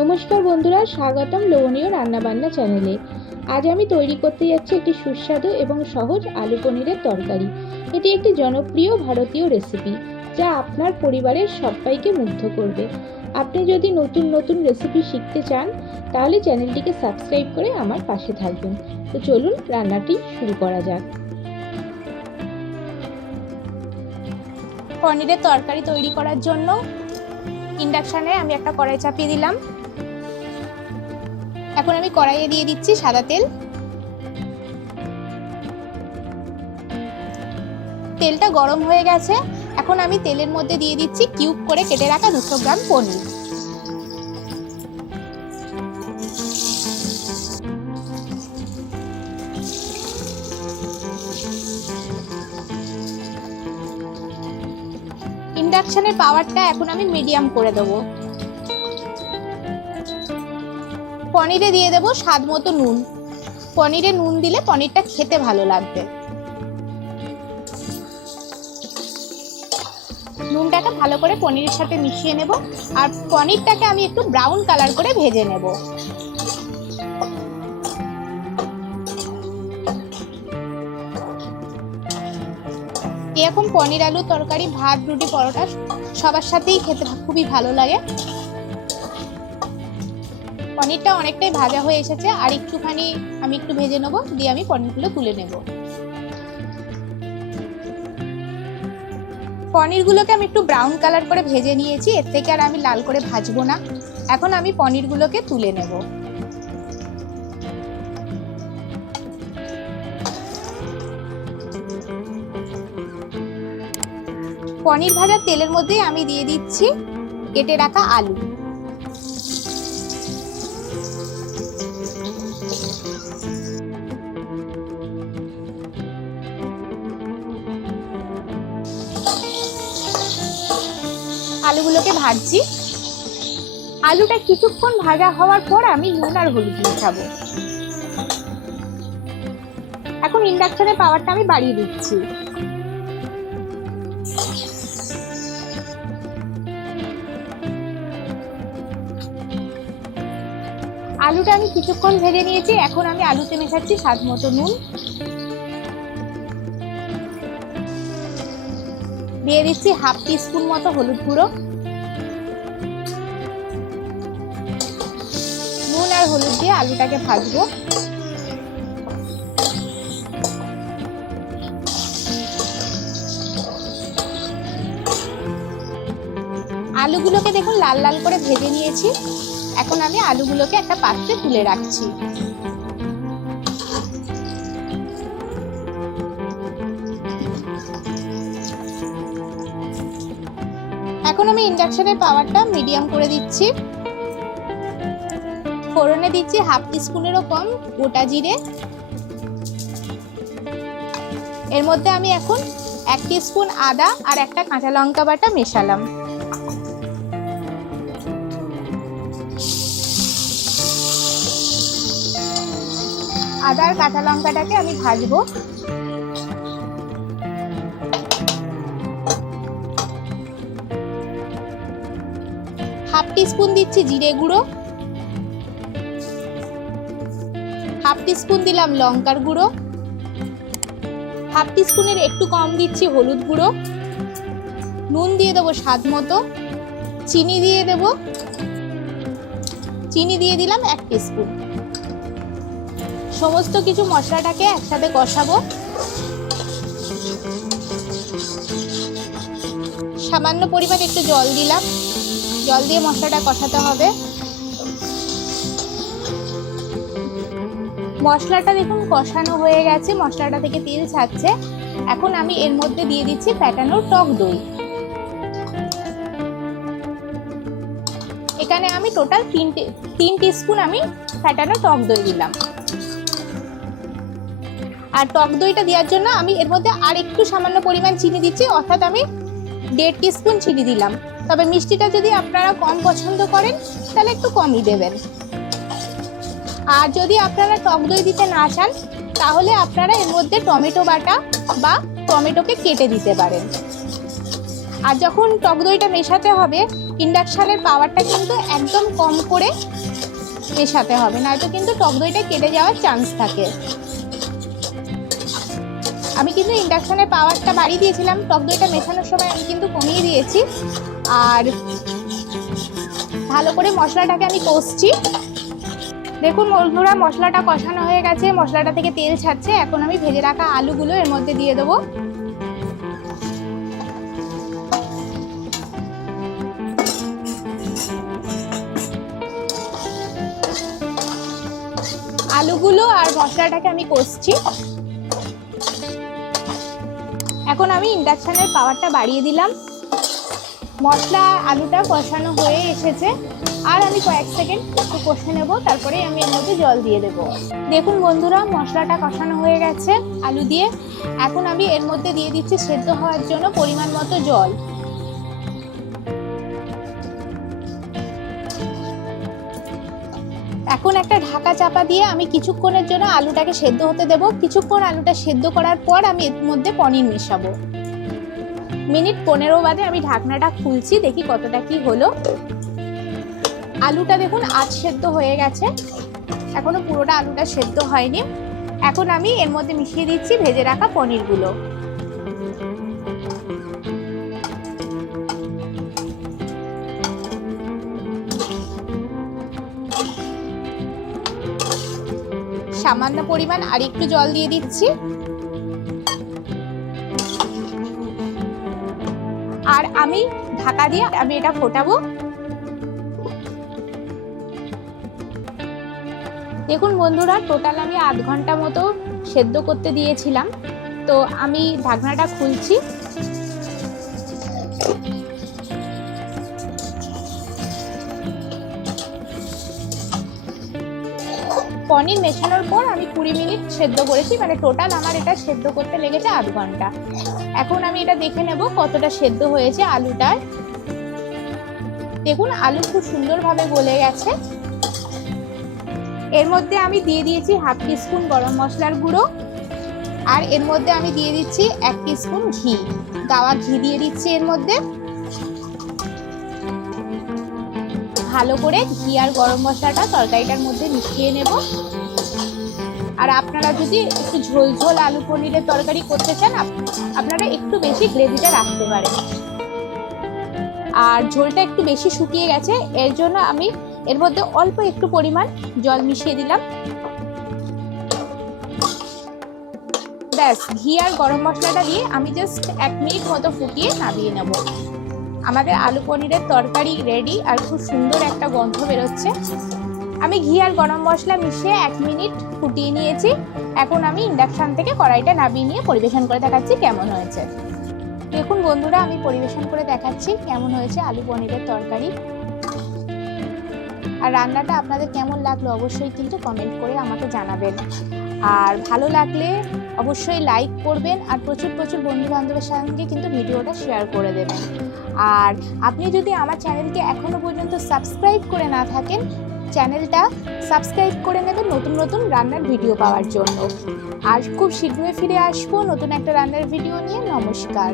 নমস্কার বন্ধুরা, স্বাগতম লোভনীয় রান্নাবান্না চ্যানেলে। আজ আমি তৈরি করতে যাচ্ছি একটি সুস্বাদু এবং সহজ আলু পনিরের তরকারি। এটি একটি জনপ্রিয় ভারতীয় রেসিপি যা আপনার পরিবারের সবাইকে মুগ্ধ করবে। আপনি যদি নতুন নতুন রেসিপি শিখতে চান তাহলে চ্যানেলটিকে সাবস্ক্রাইব করে আমার পাশে থাকবেন। তো চলুন রান্নাটি শুরু করা যাক। পনিরের তরকারি তৈরি করার জন্য ইন্ডাকশনে আমি একটা কড়াই চাপিয়ে দিলাম। এখন আমি কড়াইয়ে দিয়ে দিচ্ছি সাদা তেল। তেলটা গরম হয়ে গেছে। এখন আমি তেলের মধ্যে দিয়ে দিচ্ছি কিউব করে কেটে রাখা 200 গ্রাম পনির। ইন্ডাকশনের পাওয়ারটা এখন আমি মিডিয়াম করে দেবো। পনিরে দিয়ে দেবো স্বাদ মতো নুন। পনিরে নুন দিলে পনিরটা খেতে ভালো লাগবে। নুনটাকে ভালো করে পনিরের সাথে মিশিয়ে নেব আর পনিরটাকে আমি একটু ব্রাউন কালার করে ভেজে নেব। এরকম পনির আলু তরকারি ভাত, রুটি, পরোটা সবার সাথেই খেতে খুবই ভালো লাগে। পনিরটা অনেকটাই ভাজা হয়ে এসেছে, আর একটুখানি আমি একটু ভেজে নেবো, দিয়ে আমি পনিরগুলো তুলে নেব। পনিরগুলোকে আমি একটু ব্রাউন কালার করে ভেজে নিয়েছি, এর থেকে আর আমি লাল করে ভাজবো না। এখন আমি পনিরগুলোকে তুলে নেব। পনির ভাজার তেলের মধ্যে আমি দিয়ে দিচ্ছি কেটে রাখা আলু। আলুগুলোকে ভাজছি। আলুটা কিছুক্ষণ ভাজা হওয়ার পর আমি নুন আর হলুদ মেশাবো। এখন ইন্ডাকশনের পাওয়ারটা আমি বাড়িয়ে দিচ্ছি। আলুটা আমি কিছুক্ষণ ভেজে নিয়েছি। এখন আমি আলুতে মেশাচ্ছি স্বাদ মতো নুন, দিয়ে দিচ্ছি হাফ টিস্পুন মতো হলুদ গুঁড়ো। নুন আর হলুদ দিয়ে আলুটাকে ভাজবো। আলুগুলোকে দেখুন লাল লাল করে ভেজে নিয়েছি। এখন আমি আলুগুলোকে একটা পাত্রে তুলে রাখছি। এখন আমি ইন্ডাকশনের পাওয়ারটা মিডিয়াম করে দিচ্ছি। ফোড়নে দিচ্ছি হাফ টিস্পুনেরও কম গোটা জিরে। এর মধ্যে আমি এখন 1 টিস্পুন আদা আর একটা কাঁচা লঙ্কা বাটা মেশালাম। আদা আর কাঁচা লঙ্কাটাকে আমি ভাজবো। হাফ টিস্পুন দিচ্ছি জিরে গুঁড়ো, হাফ টিস্পুন দিলাম লঙ্কার গুঁড়ো, হাফ টিস্পুনের একটু কম দিচ্ছি হলুদ গুঁড়ো, নুন দিয়ে দেবো স্বাদ মতো, চিনি দিয়ে দেবো। চিনি দিয়ে দিলাম 1 টিস্পুন। সমস্ত কিছু মশলাটাকে একসাথে কষাবো। সামান্য পরিমাণ একটু জল দিলাম। জল দিয়ে মশলাটা কষাতে হবে। মশলাটা দেখুন কষানো হয়ে গেছে, মশলাটা থেকে তেল ছাড়ছে। এখন আমি এর মধ্যে দিয়ে দিচ্ছি ফ্যাটানো টক দই। এখানে আমি টোটাল 3 টিস্পুন আমি ফ্যাটানো টক দই দিলাম। আর টক দইটা দেওয়ার জন্য আমি এর মধ্যে আর একটু সামান্য পরিমাণ চিনি দিচ্ছি, অর্থাৎ আমি 1.5 টিস্পুন চিনি দিলাম। তবে মিষ্টিটা যদি আপনারা কম পছন্দ করেন তাহলে একটু কমই দেবেন। আর যদি আপনারা টক দই দিতে না চান তাহলে আপনারা এর মধ্যে টমেটো বাটা বা টমেটোকে কেটে দিতে পারেন। আর যখন টক দইটা মেশাতে হবে ইন্ডাকশানের পাওয়ারটা কিন্তু একদম কম করে মেশাতে হবে, নয়তো কিন্তু টক দইটা কেটে যাওয়ার চান্স থাকে। আমি কিন্তু ইন্ডাকশানের পাওয়ারটা বাড়িয়ে দিয়েছিলাম, টক দইটা মেশানোর সময় আমি কিন্তু কমিয়ে দিয়েছি। আর ভালো করে মশলাটাকে আমি কষছি। দেখুন বন্ধুরা, মশলাটা কষানো হয়ে গেছে, মশলাটা থেকে তেল ছাড়ছে। এখন আমি ভেজে রাখা আলুগুলো এর মধ্যে দিয়ে দেবো। আলুগুলো আর মশলাটাকে আমি কষছি। এখন আমি ইন্ডাকশনের পাওয়ারটা বাড়িয়ে দিলাম। মশলা আলুটা কষানো হয়ে এসেছে, আর আমি কয়েক সেকেন্ড একটু কষে নেব, তারপরে আমি এর মধ্যে জল দিয়ে দেব। দেখুন বন্ধুরা, মশলাটা কষানো হয়ে গেছে আলু দিয়ে। এখন আমি এর মধ্যে দিয়ে দিচ্ছি সেদ্ধ হওয়ার জন্য পরিমাণ মতো জল। এখন একটা ঢাকা চাপা দিয়ে আমি কিছুক্ষণের জন্য আলুটাকে সেদ্ধ হতে দেব। কিছুক্ষণ আলুটা সেদ্ধ করার পর আমি এর মধ্যে পনির মেশাবো। মিনিট 15 বাদে আমি ঢাকনাটা খুলছি, দেখি কতটা কি হলো। আলুটা দেখুন আধ সেদ্ধ হয়ে গেছে, এখনো পুরোটা আলুটা সেদ্ধ হয়নি। এখন আমি এর মধ্যে মিশিয়ে দিচ্ছি ভেজে রাখা পনিরগুলো। সামান্য পরিমাণ আর একটু জল দিয়ে দিচ্ছি। আর আমি ঢাকা দিয়ে আমি এটা ফোটাবো। দেখুন বন্ধুরা, টোটাল আমি আধ ঘন্টা মতো সেদ্ধ করতে দিয়েছিলাম। তো আমি ঢাকনাটা খুলছি। পনির মেশানোর পর আমি 20 মিনিট সেদ্ধ করেছি, মানে টোটাল আমার এটা সেদ্ধ করতে লেগেছে আধ ঘন্টা। এখন আমি এটা দেখে নেব কতটা সেদ্ধ হয়েছে আলুটার। দেখুন আলু খুব সুন্দরভাবে গলে গেছে। এর মধ্যে আমি দিয়ে দিয়েছি হাফ টিস্পুন গরম মশলার গুঁড়ো, আর এর মধ্যে আমি দিয়ে দিচ্ছি 1 টিস্পুন ঘি, গাওয়া ঘি দিয়ে দিচ্ছি এর মধ্যে। ভালো করে ঘি আর গরম মশলাটা তরকারিটার মধ্যে মিশিয়ে নেব। আর আপনারা যদি একটু ঝোল ঝোল আলু পনিরের তরকারি করতে চান, আপনারা একটু বেশি গ্রেভিটা রাখতে পারেন। আর ঝোলটা একটু বেশি শুকিয়ে গেছে, এর জন্য আমি এর মধ্যে অল্প একটু পরিমাণ জল মিশিয়ে দিলাম। ব্যাস, ঘি আর গরম মশলাটা দিয়ে আমি জাস্ট 1 মিনিট মতো ফুটিয়ে নামিয়ে নেব। আমাদের আলু পনিরের তরকারি রেডি, আর খুব সুন্দর একটা গন্ধ বেরোচ্ছে। আমি ঘি আর গরম মশলা মিশিয়ে 1 মিনিট ফুটিয়ে নিয়েছি। এখন আমি ইন্ডাকশন থেকে কড়াইটা নামিয়ে নিয়ে পরিবেশন করে দেখাচ্ছি কেমন হয়েছে। দেখুন বন্ধুরা, আমি পরিবেশন করে দেখাচ্ছি কেমন হয়েছে আলু পনিরের তরকারি। আর রান্নাটা আপনাদের কেমন লাগলো অবশ্যই কিন্তু কমেন্ট করে আমাকে জানাবেন। আর ভালো লাগলে অবশ্যই লাইক করবেন, আর প্রচুর প্রচুর বন্ধু বান্ধবের সঙ্গে কিন্তু ভিডিওটা শেয়ার করে দেবেন। আর আপনি যদি আমার চ্যানেলকে এখনো পর্যন্ত সাবস্ক্রাইব করে না থাকেন, চ্যানেলটা সাবস্ক্রাইব করে নেবেন নতুন নতুন রান্নার ভিডিও পাওয়ার জন্য। আর খুব শীঘ্রই ফিরে আসবো নতুন একটা রান্নার ভিডিও নিয়ে। নমস্কার।